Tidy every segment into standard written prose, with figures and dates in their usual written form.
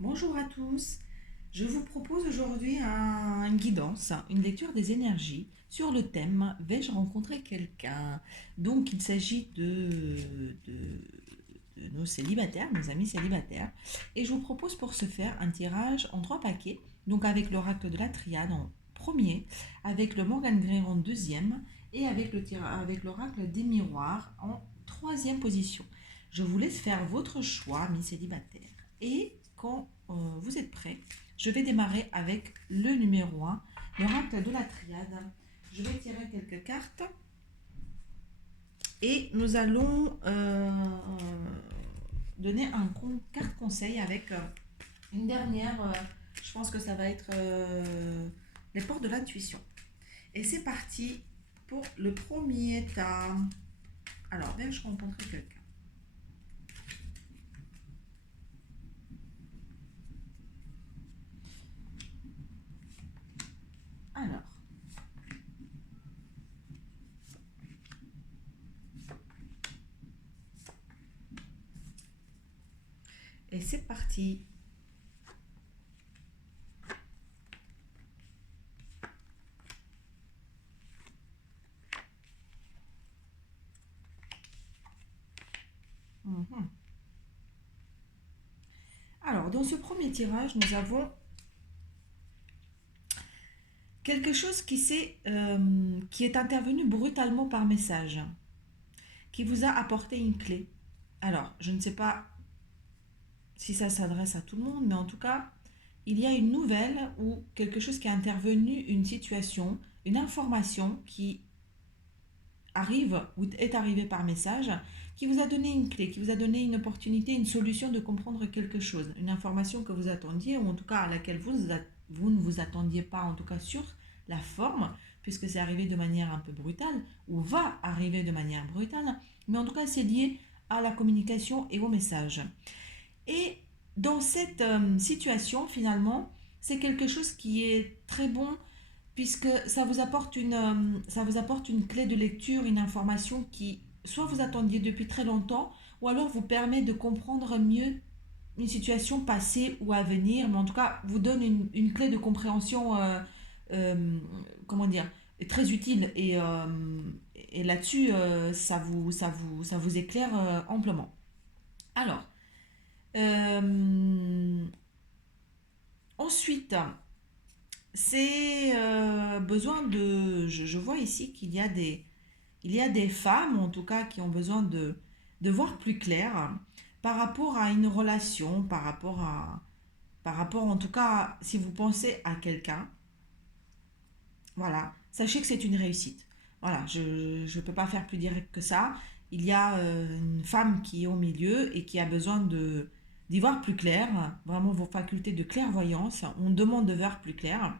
Bonjour à tous. Je vous propose aujourd'hui une guidance, une lecture des énergies sur le thème Vais-je rencontrer quelqu'un? Donc il s'agit de nos célibataires, nos amis célibataires. Et je vous propose pour ce faire un tirage en 3 paquets, donc avec l'oracle de la triade en premier, avec le Morgan Greer en deuxième et avec l'oracle des miroirs en troisième position. Je vous laisse faire votre choix, mes célibataires. Et quand vous êtes prêts, je vais démarrer avec le numéro 1, l'oracle de la triade. Je vais tirer quelques cartes et nous allons donner carte conseil avec une dernière. Je pense que ça va être les portes de l'intuition. Et c'est parti pour le premier tas. Alors, vais-je rencontrer quelqu'un? Alors, et c'est parti. Mhm. Alors, dans ce premier tirage, nous avons quelque chose qui est intervenu brutalement par message, qui vous a apporté une clé. Alors, je ne sais pas si ça s'adresse à tout le monde, mais en tout cas, il y a une nouvelle ou quelque chose qui est intervenu, une situation, une information qui arrive ou est arrivée par message, qui vous a donné une clé, qui vous a donné une opportunité, une solution de comprendre quelque chose, une information que vous attendiez, ou en tout cas à laquelle vous ne vous attendiez pas, en tout cas sur la forme, puisque c'est arrivé de manière un peu brutale, ou va arriver de manière brutale, mais en tout cas c'est lié à la communication et au message. Et dans cette situation, finalement, c'est quelque chose qui est très bon puisque ça vous apporte une clé de lecture, une information qui soit vous attendiez depuis très longtemps, ou alors vous permet de comprendre mieux une situation passée ou à venir, mais en tout cas vous donne une clé de compréhension, euh, comment dire, très utile. Et là-dessus, ça vous éclaire amplement. Alors, euh, ensuite, c'est besoin de... Je vois ici qu'il y a il y a des femmes, en tout cas, qui ont besoin de voir plus clair par rapport à une relation, par rapport, en tout cas, si vous pensez à quelqu'un, voilà, sachez que c'est une réussite. Voilà, je ne peux pas faire plus direct que ça. Il y a une femme qui est au milieu et qui a besoin d'y voir plus clair, vraiment vos facultés de clairvoyance. On demande de voir plus clair.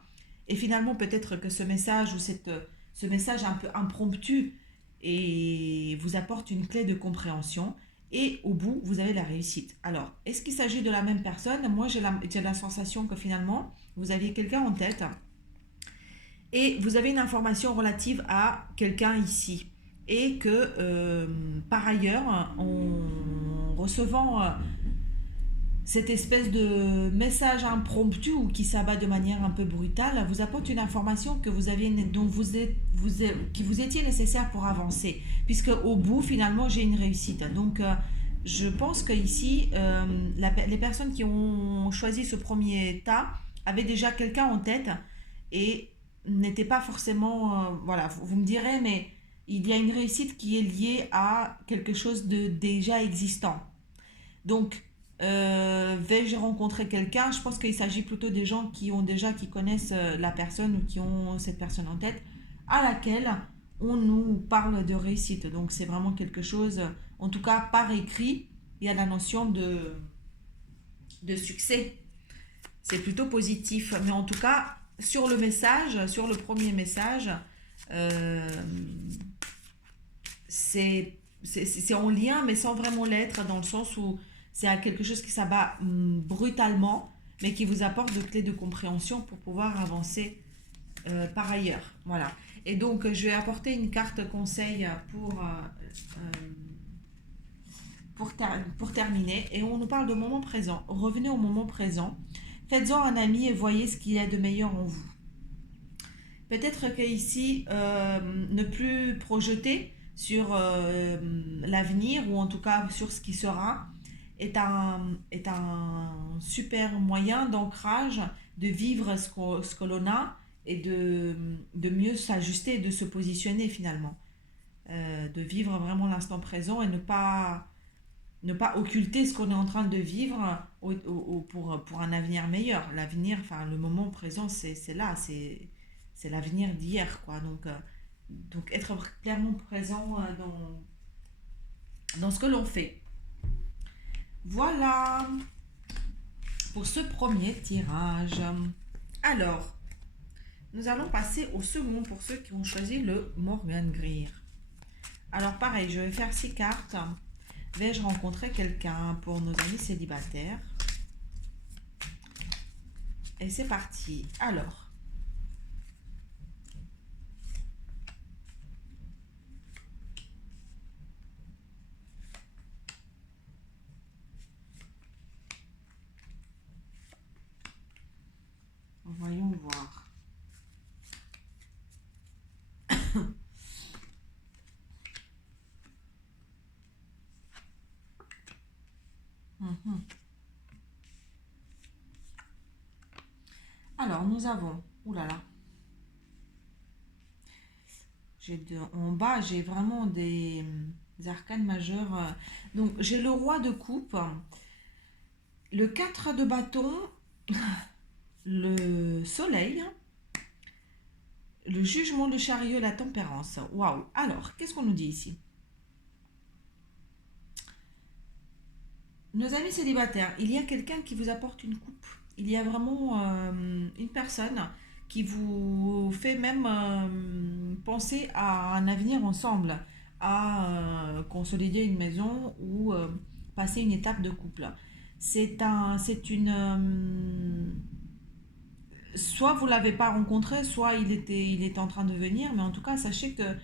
Et finalement, peut-être que ce message ou ce message un peu impromptu et vous apporte une clé de compréhension. Et au bout, vous avez la réussite. Alors, est-ce qu'il s'agit de la même personne? Moi, j'ai la sensation que finalement, vous aviez quelqu'un en tête et vous avez une information relative à quelqu'un ici. Et que par ailleurs, en recevant cette espèce de message impromptu ou qui s'abat de manière un peu brutale, vous apporte une information que vous aviez, dont qui vous étiez nécessaire pour avancer. Puisque au bout, finalement, j'ai une réussite. Donc, je pense que ici, les personnes qui ont choisi ce premier tas avaient déjà quelqu'un en tête et n'était pas forcément... voilà, vous me direz, mais il y a une réussite qui est liée à quelque chose de déjà existant. Donc, vais-je rencontrer quelqu'un? Je pense qu'il s'agit plutôt des gens qui connaissent la personne ou qui ont cette personne en tête, à laquelle on nous parle de réussite. Donc, c'est vraiment quelque chose, en tout cas par écrit, il y a la notion de succès. C'est plutôt positif. Mais en tout cas, sur le message, sur le premier message, euh, c'est en lien, mais sans vraiment l'être, dans le sens où c'est quelque chose qui s'abat brutalement, mais qui vous apporte de clés de compréhension pour pouvoir avancer par ailleurs. Voilà. Et donc, je vais apporter une carte conseil pour terminer, et on nous parle de moment présent. Revenez au moment présent. Faites-en un ami et voyez ce qu'il y a de meilleur en vous. Peut-être qu'ici, ne plus projeter sur l'avenir, ou en tout cas sur ce qui sera, est un super moyen d'ancrage, de vivre ce que l'on a, et de mieux s'ajuster et de se positionner finalement. De vivre vraiment l'instant présent et ne pas occulter ce qu'on est en train de vivre pour un avenir meilleur. L'avenir, enfin le moment présent, c'est là, c'est l'avenir d'hier, quoi. Donc être clairement présent dans ce que l'on fait. Voilà pour ce premier tirage. Alors, nous allons passer au second pour ceux qui ont choisi le Morgan Greer. Alors pareil, je vais faire 6 cartes. Vais-je rencontrer quelqu'un pour nos amis célibataires? Et c'est parti. Alors, voyons voir. Mhm. Alors, nous avons... Ouh là là. En bas, j'ai vraiment des arcanes majeures. Donc, j'ai le roi de coupe, le 4 de bâton, le soleil, le jugement, le chariot, la tempérance. Waouh! Alors, qu'est-ce qu'on nous dit ici? Nos amis célibataires, il y a quelqu'un qui vous apporte une coupe. Il y a vraiment une personne qui vous fait même penser à un avenir ensemble, à consolider une maison ou passer une étape de couple. C'est une... soit vous ne l'avez pas rencontré, soit il était en train de venir, mais en tout cas, sachez que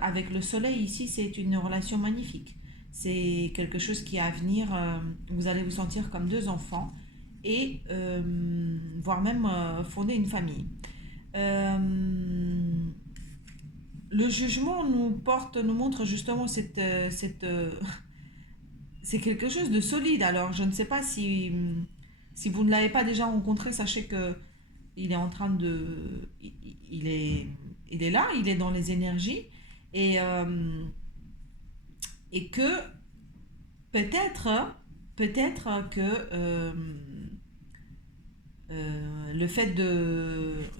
avec le soleil ici, c'est une relation magnifique. C'est quelque chose qui est à venir. Vous allez vous sentir comme deux enfants et voire même fonder une famille. Le jugement nous montre justement c'est quelque chose de solide. Alors, je ne sais pas si vous ne l'avez pas déjà rencontré, sachez que il est en train de, il est là, il est dans les énergies et et que peut-être que le fait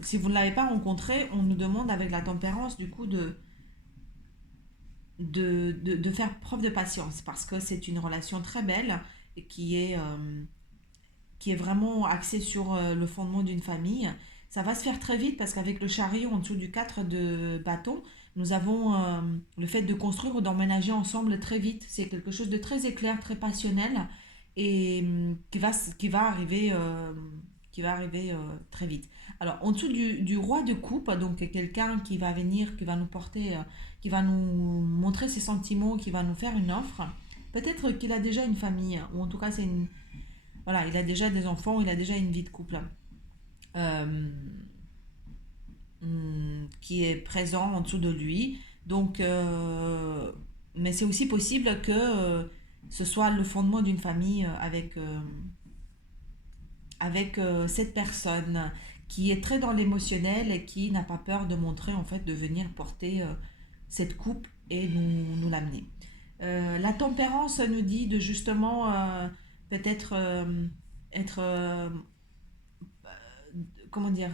si vous ne l'avez pas rencontré, on nous demande avec la tempérance du coup de faire preuve de patience parce que c'est une relation très belle et qui est vraiment axée sur le fondement d'une famille. Ça va se faire très vite parce qu'avec le chariot en dessous du 4 de bâton, nous avons le fait de construire ou d'emménager ensemble très vite. C'est quelque chose de très éclair, très passionnel et qui va arriver très vite. Alors, en dessous du roi de coupe, donc quelqu'un qui va venir, qui va nous porter, qui va nous montrer ses sentiments, qui va nous faire une offre. Peut-être qu'il a déjà une famille, ou en tout cas, voilà, il a déjà des enfants, il a déjà une vie de couple euh, qui est présent en dessous de lui. Donc, mais c'est aussi possible que ce soit le fondement d'une famille avec cette personne qui est très dans l'émotionnel et qui n'a pas peur de montrer, en fait, de venir porter cette coupe et nous l'amener. La tempérance nous dit de justement peut-être être, comment dire,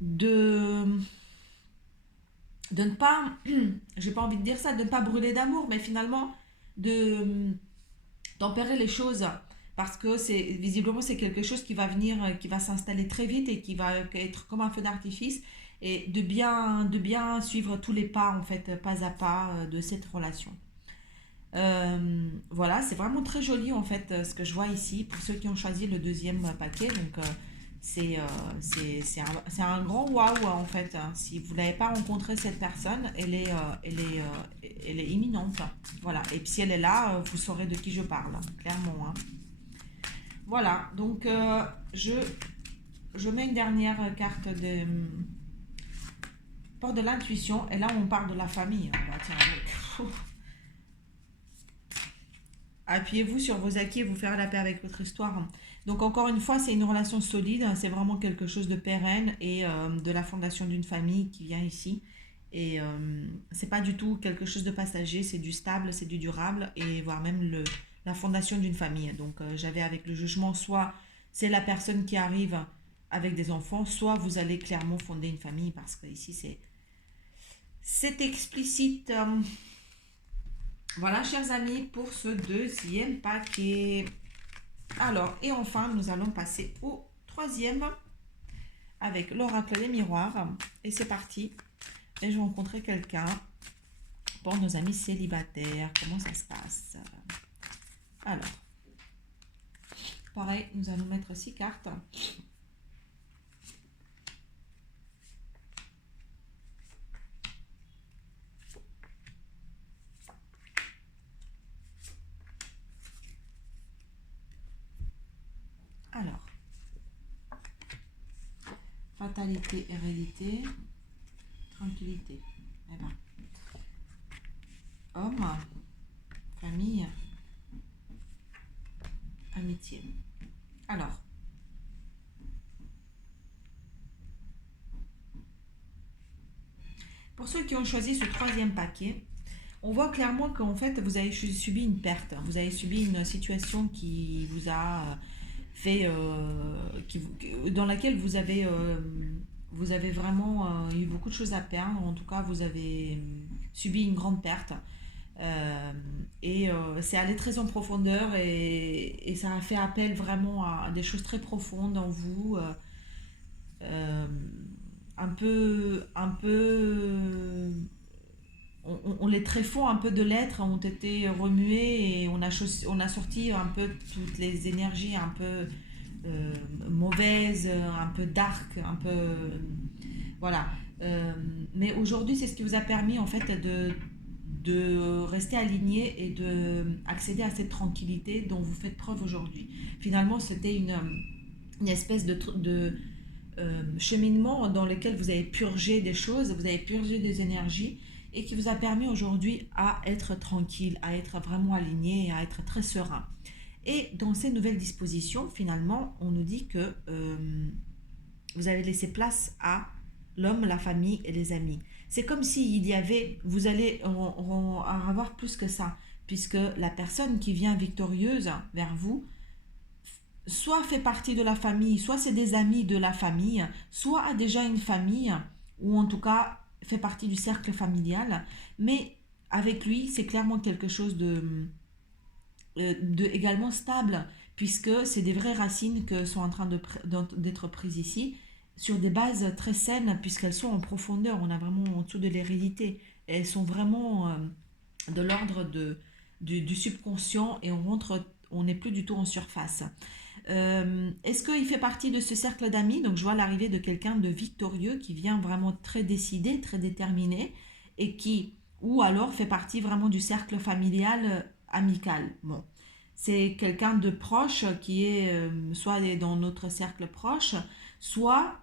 de, de ne pas, j'ai pas envie de dire ça, de ne pas brûler d'amour, mais finalement de tempérer les choses parce que visiblement c'est quelque chose qui va venir, qui va s'installer très vite et qui va être comme un feu d'artifice et de bien suivre tous les pas en fait, pas à pas de cette relation. Voilà, c'est vraiment très joli en fait ce que je vois ici pour ceux qui ont choisi le deuxième paquet. Donc C'est un grand waouh en fait, hein. Si vous n'avez pas rencontré cette personne, elle est imminente. Voilà. Et puis si elle est là, vous saurez de qui je parle, clairement, hein. Voilà. Donc je mets une dernière carte de porte de l'intuition. Et là, on parle de la famille, hein. Bah, tiens, appuyez-vous sur vos acquis et vous faire la paix avec votre histoire. Donc encore une fois, c'est une relation solide, c'est vraiment quelque chose de pérenne et de la fondation d'une famille qui vient ici. Et c'est pas du tout quelque chose de passager, c'est du stable, c'est du durable et voire même la fondation d'une famille. Donc j'avais avec le jugement, soit c'est la personne qui arrive avec des enfants, soit vous allez clairement fonder une famille parce que ici c'est explicite. Voilà, chers amis, pour ce deuxième paquet. Alors, et enfin, nous allons passer au troisième avec l'oracle des miroirs. Et c'est parti. Et je vais rencontrer quelqu'un pour nos amis célibataires. Comment ça se passe? Alors, pareil, nous allons mettre 6 cartes. Alors, fatalité, hérédité, tranquillité. Eh ben, homme, famille, amitié. Alors, pour ceux qui ont choisi ce troisième paquet, on voit clairement qu'en fait, vous avez subi une perte. Vous avez subi une situation qui vous a fait, dans laquelle vous avez vraiment eu beaucoup de choses à perdre. En tout cas, vous avez subi une grande perte. C'est allé très en profondeur et ça a fait appel vraiment à des choses très profondes en vous. Euh, un peu les tréfonds un peu de l'être ont été remués et on a sorti un peu toutes les énergies un peu mauvaises, un peu dark, un peu voilà. Mais aujourd'hui, c'est ce qui vous a permis en fait de rester aligné et de accéder à cette tranquillité dont vous faites preuve aujourd'hui. Finalement, c'était une espèce de cheminement dans lequel vous avez purgé des choses, vous avez purgé des énergies et qui vous a permis aujourd'hui à être tranquille, à être vraiment aligné et à être très serein. Et dans ces nouvelles dispositions, finalement, on nous dit que vous avez laissé place à l'homme, la famille et les amis. C'est comme s'il y avait, vous allez en avoir plus que ça, puisque la personne qui vient victorieuse vers vous, soit fait partie de la famille, soit c'est des amis de la famille, soit a déjà une famille, ou en tout cas fait partie du cercle familial, mais avec lui, c'est clairement quelque chose de également stable, puisque c'est des vraies racines que sont en train d'être prises ici, sur des bases très saines, puisqu'elles sont en profondeur, on a vraiment en dessous de l'hérédité, elles sont vraiment de l'ordre du subconscient et on n'est plus du tout en surface. Est-ce qu'il fait partie de ce cercle d'amis? Donc je vois l'arrivée de quelqu'un de victorieux qui vient vraiment très décidé, très déterminé et qui, ou alors fait partie vraiment du cercle familial amical. Bon, c'est quelqu'un de proche qui est soit dans notre cercle proche, soit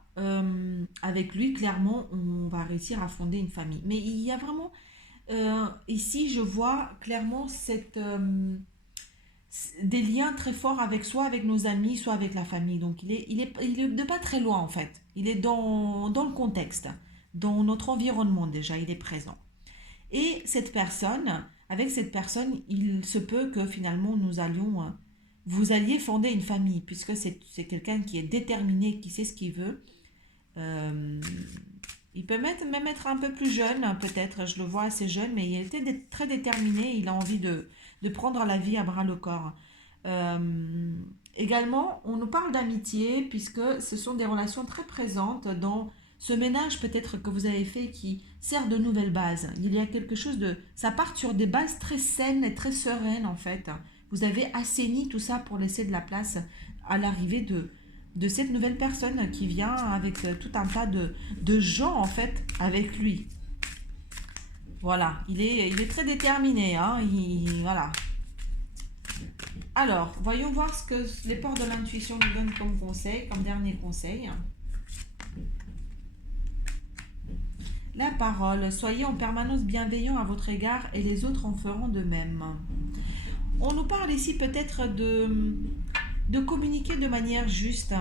avec lui, clairement, on va réussir à fonder une famille. Mais il y a vraiment, ici, je vois clairement des liens très forts avec soit avec nos amis, soit avec la famille. Donc il est de pas très loin en fait. Il est dans le contexte, dans notre environnement déjà, il est présent. Et avec cette personne, il se peut que finalement vous alliez fonder une famille, puisque c'est quelqu'un qui est déterminé, qui sait ce qu'il veut. Euh, il peut même être un peu plus jeune, peut-être, je le vois assez jeune, mais il était très déterminé, il a envie de prendre la vie à bras le corps. Euh, Également, on nous parle d'amitié, puisque ce sont des relations très présentes dans ce ménage peut-être que vous avez fait qui sert de nouvelles bases. Il y a quelque chose de... Ça part sur des bases très saines et très sereines en fait. Vous avez assaini tout ça pour laisser de la place à l'arrivée de cette nouvelle personne qui vient avec tout un tas de gens en fait avec lui. Voilà, il est très déterminé, hein, voilà. Alors, voyons voir ce que les portes de l'intuition nous donnent comme conseil, comme dernier conseil. La parole, soyez en permanence bienveillant à votre égard et les autres en feront de même. On nous parle ici peut-être de communiquer de manière juste,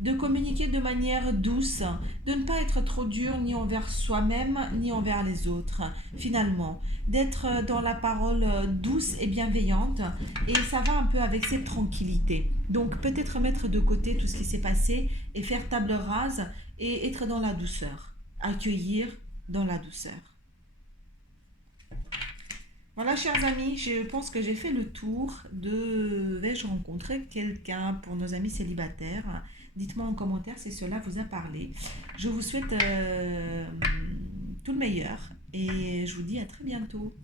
de communiquer de manière douce, de ne pas être trop dur ni envers soi-même ni envers les autres, finalement, d'être dans la parole douce et bienveillante, et ça va un peu avec cette tranquillité. Donc peut-être mettre de côté tout ce qui s'est passé et faire table rase et être dans la douceur, accueillir dans la douceur. Voilà, chers amis, je pense que j'ai fait le tour de vais-je rencontrer quelqu'un pour nos amis célibataires. Dites-moi en commentaire si cela vous a parlé. Je vous souhaite tout le meilleur et je vous dis à très bientôt.